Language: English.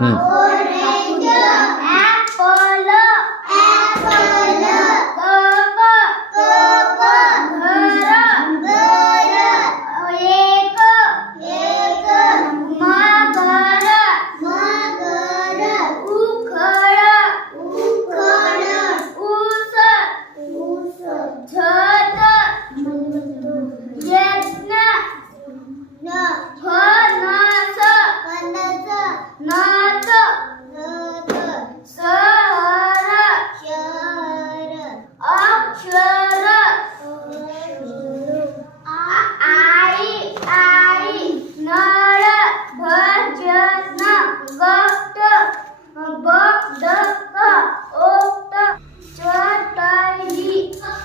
Mm.